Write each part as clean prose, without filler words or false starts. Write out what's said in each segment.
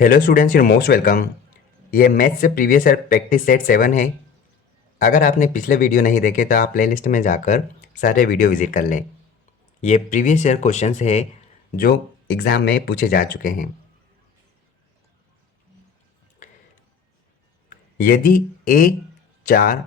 Hello students, you most welcome. ये maths से previous year practice set 7 है। अगर आपने पिछले वीडियो नहीं देखे तो आप प्लेलिस्ट में जाकर सारे वीडियो विजिट कर लें। ये प्रीवियस ईयर क्वेश्चंस है जो एग्ज़ाम में पूछे जा चुके हैं। यदि a 4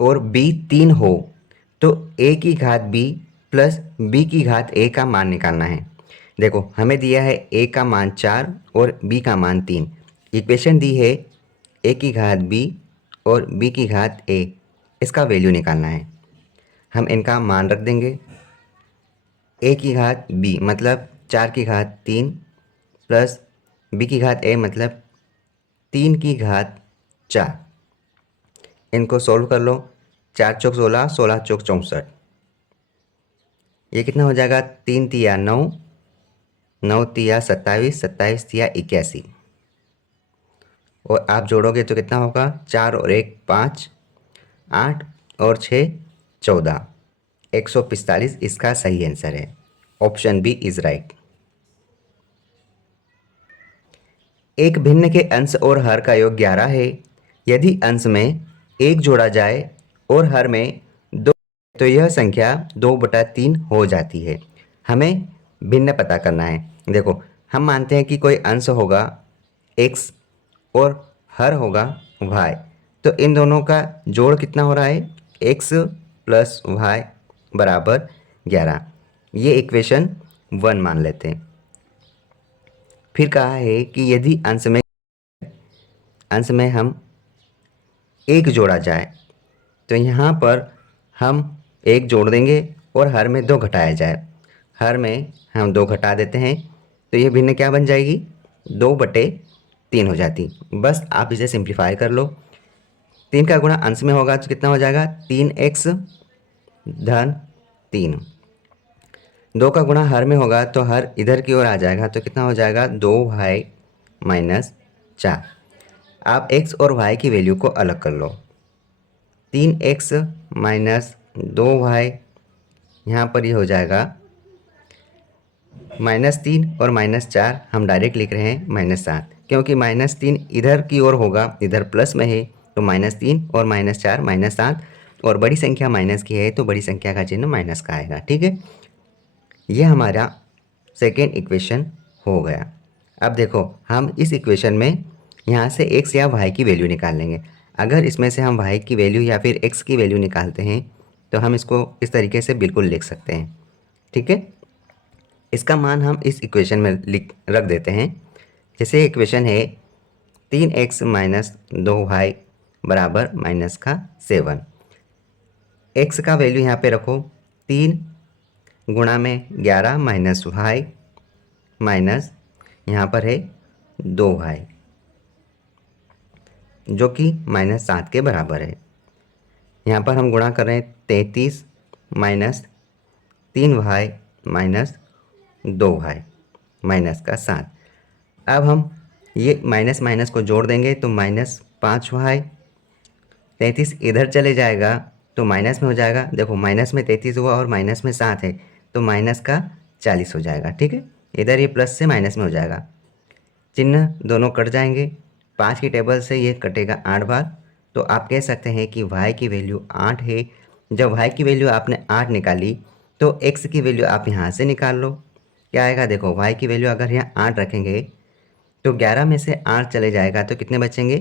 और b 3 हो तो a की घात b प्लस b की घात a का मान निकालना है। देखो, हमें दिया है a का मान 4 और b का मान 3। इक्वेशन दी है a की घात b और b की घात a, इसका वैल्यू निकालना है। हम इनका मान रख देंगे। a की घात b मतलब 4 की घात 3 प्लस b की घात a मतलब 3 की घात 4। इनको सॉल्व कर लो। 4 चौक 16, 16 चौक 64। ये कितना हो जाएगा? 3 तिया 9, 9 तिया 27, 27 तिया 81। और आप जोड़ोगे तो कितना होगा? 4 और 1 5, 8 और 6 14, 145 इसका सही आंसर है। Option B is right. एक भिन्न के अंश और हर का योग 11 है। यदि अंश में 1 जोड़ा जाए और हर में 2 तो यह संख्या 2/3 हो जाती है। हमें भिन्न पता करना है। देखो, हम मानते हैं कि कोई अंश होगा x और हर होगा y, तो इन दोनों का जोड़ कितना हो रहा है? x प्लस y बराबर 11। ये इक्वेशन 1 मान लेते हैं। फिर कहा है कि यदि अंश में हम 1 जोड़ा जाए तो यहाँ पर हम 1 जोड़ देंगे और हर में 2 घटाया जाए। हर में हम 2 घटा देते हैं तो ये भिन्न क्या बन जाएगी? 2/3 हो जाती। बस आप इसे सिंप्लीफाई कर लो। 3 का गुणा अंश में होगा तो कितना हो जाएगा? 3x धन 3। 2 का गुणा हर में होगा तो हर इधर की ओर आ जाएगा तो कितना हो जाएगा? 2y minus 4। आप x और y की वैल्यू को अलग कर लो। 3x माइनस 2y, यहाँ पर ये हो जाएगा -3 और -4 हम डायरेक्ट लिख रहे हैं -7, क्योंकि -3 इधर की ओर होगा, इधर प्लस में है तो -3 और -4 -7, और बड़ी संख्या माइनस की है तो बड़ी संख्या का चिन्ह माइनस का आएगा। ठीक है, ये हमारा सेकेंड इक्वेशन हो गया। अब देखो, हम इस इक्वेशन में यहाँ से x या y की वैल्यू निकाल लेंगे। अगर इसमें से हम y की वैल्यू या फिर x की वैल्यू निकालते हैं तो हम इसको इस तरीके से बिल्कुल लिख सकते हैं। ठीक है, इसका मान हम इस इक्वेशन में रख देते हैं। जैसे इक्वेशन है 3x माइनस 2y बराबर -7। x का वैल्यू यहाँ पे रखो 3 गुणा में 11 माइनस y माइनस यहाँ पर है 2y जो कि -7 के बराबर है। यहाँ पर हम गुणा कर रहे हैं 33 minus 3y minus 2y minus का 7। अब हम ये माइनस माइनस को जोड़ देंगे तो -5y। 33 इधर चले जाएगा तो माइनस में हो जाएगा। देखो, माइनस में 33 हुआ और माइनस में 7 है तो माइनस का 40 हो जाएगा। ठीक है, इधर ये प्लस से माइनस में हो जाएगा, चिन्ह दोनों कट जाएंगे। 5 की टेबल से ये कटेगा 8 बार, तो आप कह सकते हैं कि y की वैल्यू 8 है। जब y की वैल्यू आपने 8 निकाली तो x की वैल्यू आप यहाँ से निकाल लो। क्या आएगा? देखो, y की वैल्यू अगर यहाँ 8 रखेंगे तो 11 में से 8 चले जाएगा तो कितने बचेंगे?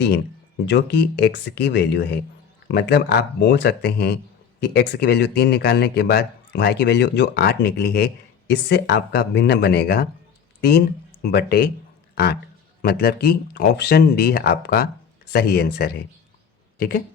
3, जो कि x की वैल्यू है। मतलब आप बोल सकते हैं कि x की वैल्यू 3 निकालने के बाद y की वैल्यू जो 8 निकली है, इससे आपका भिन्न बनेगा 3/8। मतलब कि ऑप्शन डी आपका सही आंसर है। ठीक है,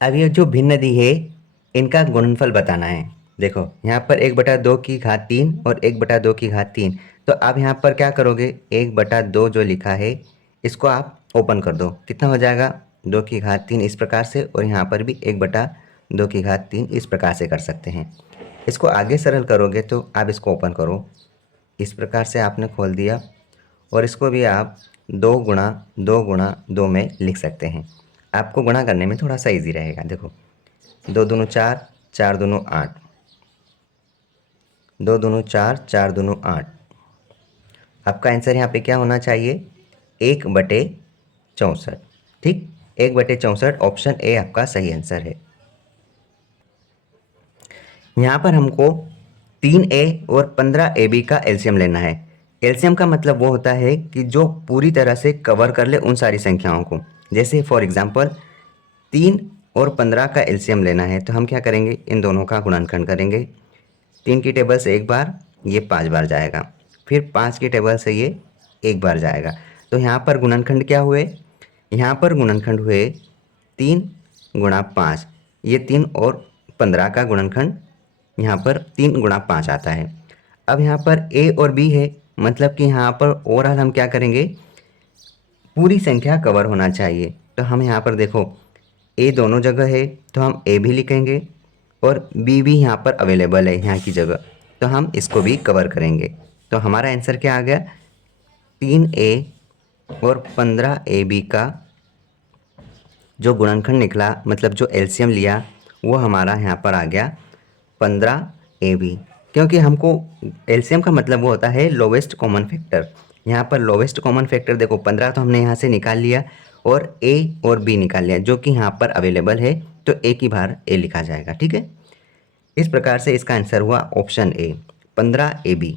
अब ये जो भिन्न दी है इनका गुणनफल बताना है। देखो, यहाँ पर 1/2 की घात 3 और 1/2 की घात 3, तो आप यहाँ पर क्या करोगे? 1/2 जो लिखा है इसको आप ओपन कर दो। कितना हो जाएगा? 2 की घात 3 इस प्रकार से, और यहाँ पर भी 1/2 की घात 3 इस प्रकार से कर सकते हैं। इसको आगे सरल करोगे तो आप इसको ओपन करो, इस प्रकार से आपने खोल दिया, और इसको भी आप 2 गुणा 2 में लिख सकते हैं। आपको गुणा करने में थोड़ा सा इजी रहेगा। देखो, 2 दूनी 4, 4 दूनी 8, 2 दूनी 4, 4 दूनी 8, आपका आंसर यहाँ पे क्या होना चाहिए, 1/64। ठीक, 1/64 ऑप्शन ए आपका सही आंसर है। यहाँ पर हमको 3a और 15ab का एलसीएम लेना है। एलसीएम का मतलब वो होता है कि जो पूरी तरह से कवर कर ले उन सारी संख्याओं को। जैसे फॉर एग्जांपल 3 और 15 का एलसीएम लेना है, तो हम क्या करेंगे, इन दोनों का गुणनखंड करेंगे। 3 की टेबल से एक बार, ये 5 बार जाएगा। फिर 5 की टेबल से ये एक बार जाएगा। तो यहाँ पर गुणनखंड क्या हुए, यहाँ पर गुणनखंड हुए 3 गुणा 5। ये 3 और 15 का गुणनखंड यहाँ पर 3 गुणा 5 आता है। अब यहाँ पर ए और बी है, मतलब कि यहाँ पर ओवरऑल हम क्या करेंगे, पूरी संख्या कवर होना चाहिए। तो हम यहाँ पर देखो ए दोनों जगह है, तो हम ए भी लिखेंगे और बी भी यहाँ पर अवेलेबल है यहाँ की जगह, तो हम इसको भी कवर करेंगे। तो हमारा आंसर क्या आ गया, 3a और 15ab का जो गुणनखंड निकला, मतलब जो एलसीएम लिया, वो हमारा यहाँ पर आ गया 15ab। क्योंकि हमको एलसीएम का मतलब वो होता है लोवेस्ट कॉमन फैक्टर। यहाँ पर लोवेस्ट कॉमन फैक्टर देखो 15 तो हमने यहाँ से निकाल लिया और a और b निकाल लिया, जो कि यहाँ पर अवेलेबल है, तो a की बार a लिखा जाएगा। ठीक है, इस प्रकार से इसका आंसर हुआ ऑप्शन ए, 15ab।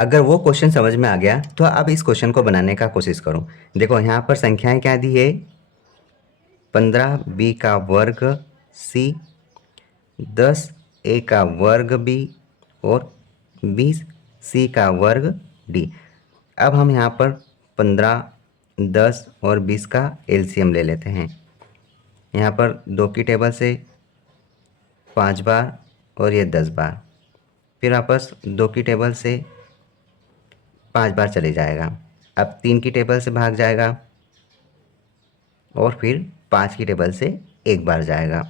अगर वो क्वेश्चन समझ में आ गया तो अब इस क्वेश्चन को बनाने का कोशिश करो। देखो यहाँ पर संख्याएं क्या दी है, 15b का वर्ग c, 10a का वर्ग b और 20c का वर्ग d। अब हम यहाँ पर 15, 10 और 20 का एलसीएम ले लेते हैं। यहाँ पर 2 की टेबल से 5 बार और ये 10 बार, फिर वापस 2 की टेबल से 5 बार चले जाएगा। अब 3 की टेबल से भाग जाएगा और फिर 5 की टेबल से एक बार जाएगा।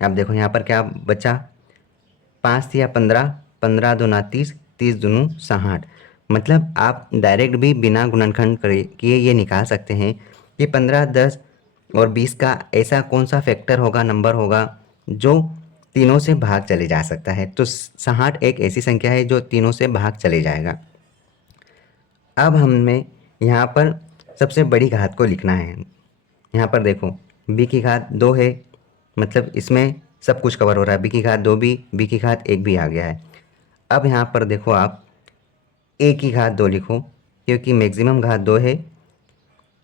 अब देखो यहाँ पर क्या बचा, 5 या 15, 15 दूना 30, 30 दूनू 60। मतलब आप डायरेक्ट भी बिना गुणनखंड किए ये निकाल सकते हैं कि 15, 10 और 20 का ऐसा कौन सा फैक्टर होगा, नंबर होगा, जो तीनों से भाग चले जा सकता है। तो 60 एक ऐसी संख्या है जो तीनों से भाग चले जाएगा। अब हमें यहाँ पर सबसे बड़ी घात को लिखना है। यहाँ पर देखो b की घात 2 है, मतलब इसमें सब कुछ कवर हो रहा है। b की घात 2 भी, b की घात 1 भी आ गया है। अब यहाँ पर देखो आप a की घात 2 लिखो, क्योंकि मैक्सिमम घात 2 है।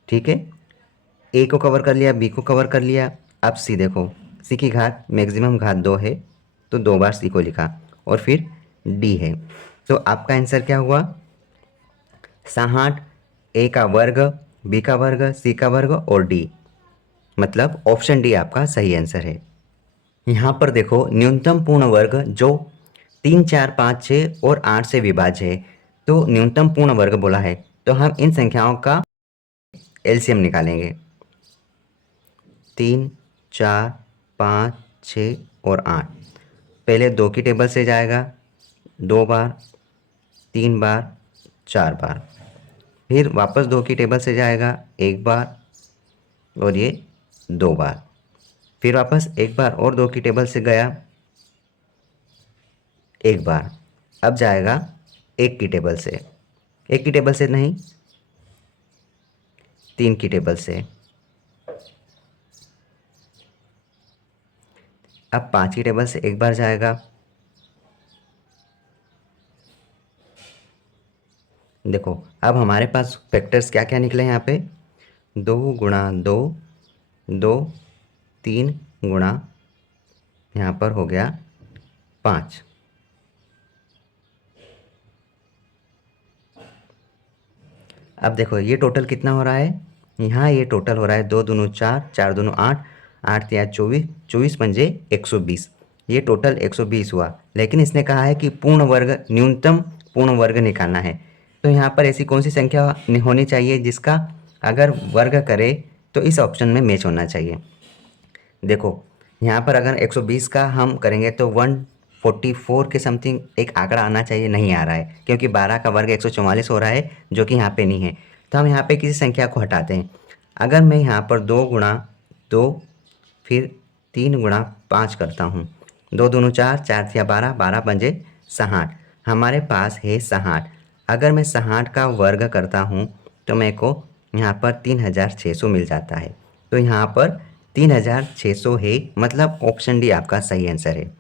ठीक है, a को कवर कर लिया, b को कवर कर लिया। अब c देखो, c की घात मैक्सिमम घात 2 है, तो 2 बार c को लिखा और फिर d है। तो आपका आंसर क्या हुआ, 60, a का वर्ग, b का वर्ग, c का वर्ग और d, मतलब ऑप्शन डी आपका सही आंसर है। यहाँ पर देखो न्यूनतम पूर्ण वर्ग जो 3, 4, 5, 6 और 8 से विभाज्य है, तो न्यूनतम पूर्ण वर्ग बोला है, तो हम इन संख्याओं का एलसीएम निकालेंगे। 3, 4, 5, 6 और 8। पहले 2 की टेबल से जाएगा 2 बार, 3 बार, 4 बार, फिर वापस 2 की टेबल से जाएगा 1 बार और ये 2 बार, फिर वापस 1 बार और 2 की टेबल से गया 1 बार। अब जाएगा 1 की टेबल से, 1 की टेबल से नहीं, 3 की टेबल से। अब 5 की टेबल से 1 बार जाएगा। देखो अब हमारे पास फैक्टर्स क्या क्या निकले यहाँ पे, 2 गुणा 2, 2, 3 गुणा यहाँ पर हो गया 5। अब देखो ये टोटल कितना हो रहा है, यहाँ ये टोटल हो रहा है 2 दूनू 4, 4 दूनू 8, 8 या 24, 24 पंजे 120, ये टोटल 120 हुआ। लेकिन इसने कहा है कि पूर्ण वर्ग, न्यूनतम पूर्ण वर्ग निकालना है। तो यहाँ पर ऐसी कौन सी संख्या होनी चाहिए जिसका अगर वर्ग करे तो इस ऑप्शन में मैच होना चाहिए। देखो यहाँ पर अगर 120 का हम करेंगे तो 144 के समथिंग एक आंकड़ा आना चाहिए, नहीं आ रहा है, क्योंकि 12 का वर्ग 144 हो रहा है, जो कि यहाँ पे नहीं है। तो हम यहाँ पे किसी संख्या को हटाते हैं। अगर मैं यहाँ पर 2 गुणा 2 फिर 3 गुणा 5 करता हूँ, 2 दूनू 4, 4 या 12, 12 पंजे 60। हमारे पास है 60। अगर मैं 60 का वर्ग करता हूँ तो मेरे को यहाँ पर 3600 मिल जाता है। तो यहाँ पर 3600 है, मतलब ऑप्शन डी आपका सही आंसर है।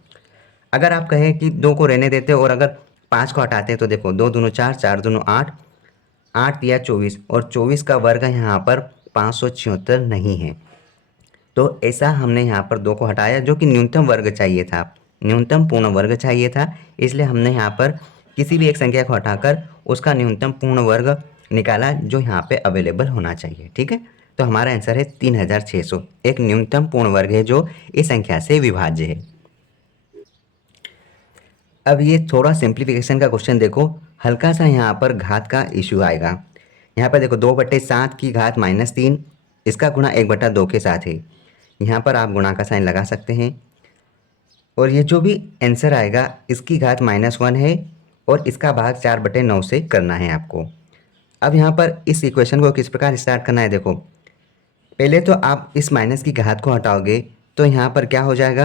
अगर आप कहें कि 2 को रहने देते और अगर 5 को हटाते तो देखो 2 दूनी 4, 4 दूनी 8, 8 या 24, और 24 का वर्ग यहाँ पर 576 नहीं है। तो ऐसा हमने यहाँ पर 2 को हटाया, जो कि न्यूनतम वर्ग चाहिए था, न्यूनतम पूर्ण वर्ग चाहिए था, इसलिए हमने यहाँ पर किसी भी एक संख्या को हटाकर उसका न्यूनतम पूर्ण वर्ग निकाला जो यहाँ पे अवेलेबल होना चाहिए। ठीक है, तो हमारा आंसर है 3600, एक न्यूनतम पूर्ण वर्ग है जो इस संख्या से विभाज्य है। अब ये थोड़ा सिंप्लीफिकेशन का क्वेश्चन देखो, हल्का सा यहाँ पर घात का इश्यू आएगा। यहाँ पर देखो 2/7 की घात -3, इसका गुणा 1/2 के साथ है। यहाँ पर आप गुणा का साइन लगा सकते हैं, और ये जो भी आंसर आएगा इसकी घात -1 है, और इसका भाग 4/9 से करना है आपको। अब यहाँ पर इस इक्वेशन को किस प्रकार स्टार्ट करना है, देखो पहले तो आप इस माइनस की घात को हटाओगे तो यहाँ पर क्या हो जाएगा,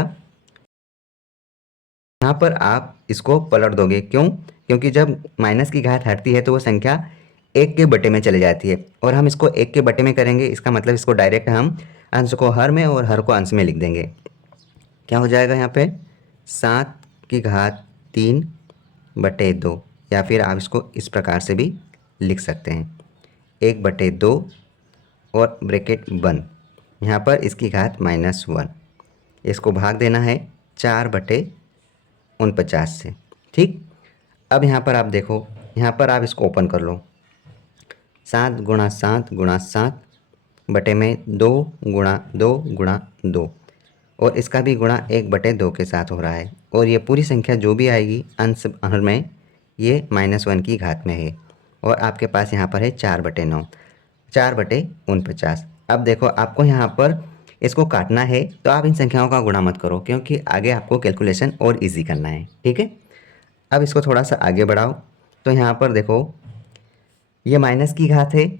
यहाँ पर आप इसको पलट दोगे। क्यों? क्योंकि जब माइनस की घात हटती है तो वो संख्या 1 के बटे में चली जाती है, और हम इसको 1 के बटे में करेंगे, इसका मतलब इसको डायरेक्ट हम अंश को हर में और हर को अंश में लिख देंगे। क्या हो जाएगा यहाँ पे 7 की घात 3/2, या फिर आप इसको इस प्रकार से भी लिख सकते हैं 1/2 और ब्रैकेट बंद, यहाँ पर इसकी घात -1, इसको भाग देना है 4/49 से। ठीक, अब यहाँ पर आप देखो, यहाँ पर आप इसको ओपन कर लो, 7 × 7 × 7 बटे में 2 × 2 × 2, और इसका भी गुणा 1/2 के साथ हो रहा है, और ये पूरी संख्या जो भी आएगी अंश हर में ये -1 की घात में है, और आपके पास यहाँ पर है 4/9, 4/49। अब देखो आपको यहाँ पर इसको काटना है, तो आप इन संख्याओं का गुणा मत करो, क्योंकि आगे आपको कैलकुलेशन और इजी करना है। ठीक है, अब इसको थोड़ा सा आगे बढ़ाओ, तो यहाँ पर देखो ये माइनस की घात है,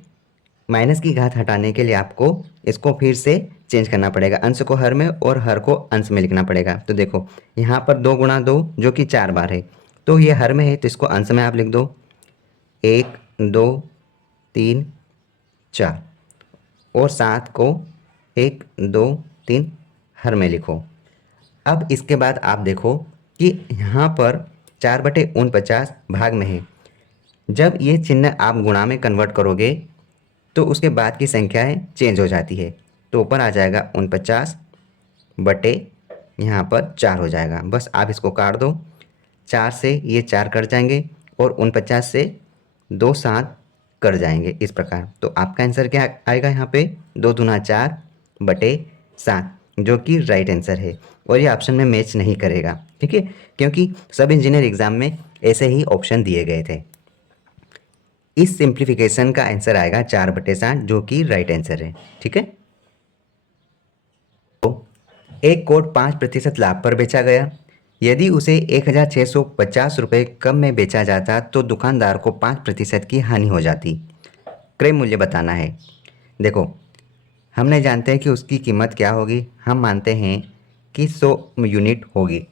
माइनस की घात हटाने के लिए आपको इसको फिर से चेंज करना पड़ेगा, अंश को हर में और हर को अंश में लिखना पड़ेगा। तो देखो यहाँ पर 2 × 2 जो कि 4 बार है, तो ये हर में है तो इसको अंश में आप लिख दो 1 2 3 4, और 7 को 1 2 3 हर में लिखो। अब इसके बाद आप देखो कि यहाँ पर 4/49 भाग में है, जब ये चिन्ह आप गुणा में कन्वर्ट करोगे तो उसके बाद की संख्याएं चेंज हो जाती है, तो ऊपर आ जाएगा 49 बटे यहाँ पर 4 हो जाएगा। बस आप इसको काट दो, 4 से ये 4 कट जाएंगे और 49 से 2 7 कट जाएंगे इस प्रकार। तो आपका आंसर क्या आएगा यहाँ पे 2 दूना 4/7, जो कि राइट आंसर है, और ये ऑप्शन में मैच नहीं करेगा। ठीक है, क्योंकि सब इंजीनियर एग्जाम में ऐसे ही ऑप्शन दिए गए थे। इस सिंप्लीफिकेशन का आंसर आएगा 4/7, जो कि राइट आंसर है। ठीक है, तो एक कोट 5% लाभ पर बेचा गया। यदि उसे 1650 रुपये कम में बेचा जाता तो दुकानदार को 5% की हानि हो जाती। क्रय मूल्य बताना है। देखो हमने जानते हैं कि उसकी कीमत क्या होगी, हम मानते हैं कि 100 यूनिट होगी।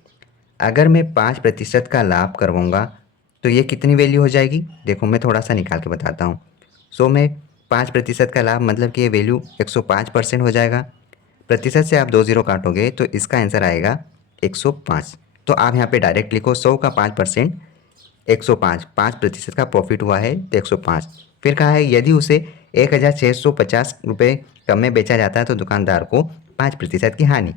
अगर मैं 5% का लाभ करवाऊँगा तो ये कितनी वैल्यू हो जाएगी, देखो मैं थोड़ा सा निकाल के बताता हूँ। 100 में 5% का लाभ मतलब कि ये वैल्यू 105% हो जाएगा। प्रतिशत से आप 2 0 काटोगे तो इसका आंसर आएगा 105। तो आप यहाँ पे डायरेक्ट लिखो 100 का 5% 105, 5% का प्रॉफिट हुआ है तो 105। फिर कहा है यदि उसे 1650 रुपये कम में बेचा जाता है तो दुकानदार को 5% की हानि।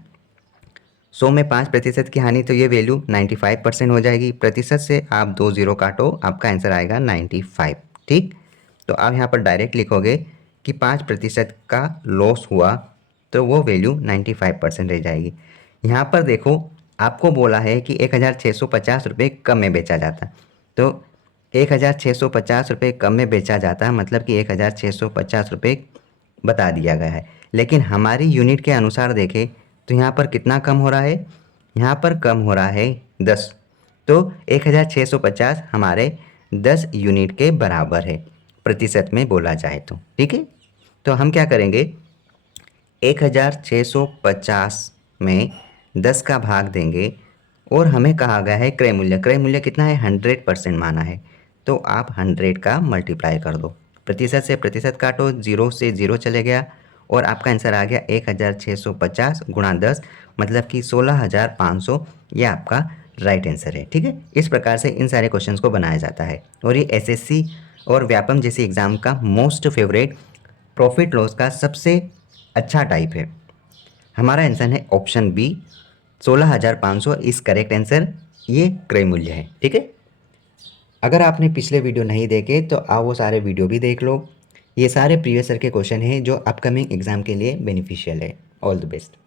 100 में 5% की हानि, तो ये वैल्यू 95% हो जाएगी। प्रतिशत से आप 2 0 काटो, आपका आंसर आएगा 95। ठीक, तो आप यहाँ पर डायरेक्ट लिखोगे कि 5% का लॉस हुआ तो वो वैल्यू 95% रह जाएगी। यहाँ पर देखो आपको बोला है कि 1650 रुपये कम में बेचा जाता, तो 1650 रुपये कम में बेचा जाता है मतलब कि 1650 रुपये बता दिया गया है। लेकिन हमारी यूनिट के अनुसार देखें तो यहाँ पर कितना कम हो रहा है, यहाँ पर कम हो रहा है 10, तो 1650 हमारे 10 यूनिट के बराबर है प्रतिशत में बोला जाए तो। ठीक है, तो हम क्या करेंगे 1650 में 10 का भाग देंगे और हमें कहा गया है क्रय मूल्य कितना है 100% माना है, तो आप 100 का मल्टीप्लाई कर दो, प्रतिशत से प्रतिशत काटो, 0 से 0 चले गया और आपका आंसर आ गया 1650 गुणा 10 मतलब कि 16,500। ये आपका राइट आंसर है। ठीक है, इस प्रकार से इन सारे क्वेश्चंस को बनाया जाता है और ये एसएससी और व्यापम जैसे एग्ज़ाम का मोस्ट फेवरेट प्रॉफिट लॉस का सबसे अच्छा टाइप है। हमारा आंसर है ऑप्शन बी 16,500 इस करेक्ट आंसर, ये क्रय मूल्य है। ठीक है, अगर आपने पिछले वीडियो नहीं देखे तो आप वो सारे वीडियो भी देख लो। ये सारे प्रीवियस ईयर के क्वेश्चन हैं जो अपकमिंग एग्जाम के लिए बेनिफिशियल है। All the best.